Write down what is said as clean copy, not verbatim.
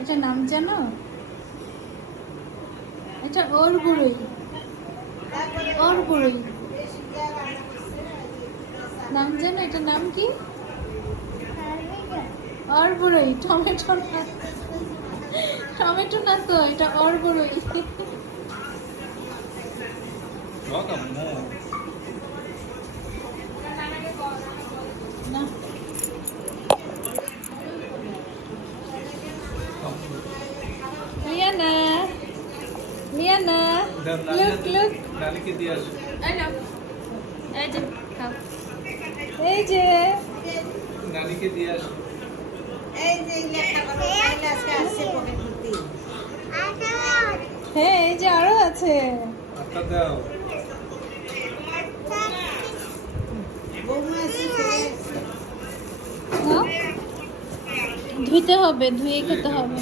এটা নাম জানো? এটা ওর বুড়ি, ওর বুড়ি নাম জানো? এটা নাম কি? ওর বুড়ি। টমেটো না, টমেটো না তো, এটা ওর বুড়ি। না লিয়ানা, লিয়ানা, লুক লুক, নানিকে দিয়ে আসো। এই যে খাও, এই যে নানিকে দিয়ে আসো। হ্যাঁ, এই যে আরো আছে। আচ্ছা দাও। ধুইতে হবে, ধুয়ে খেতে হবে।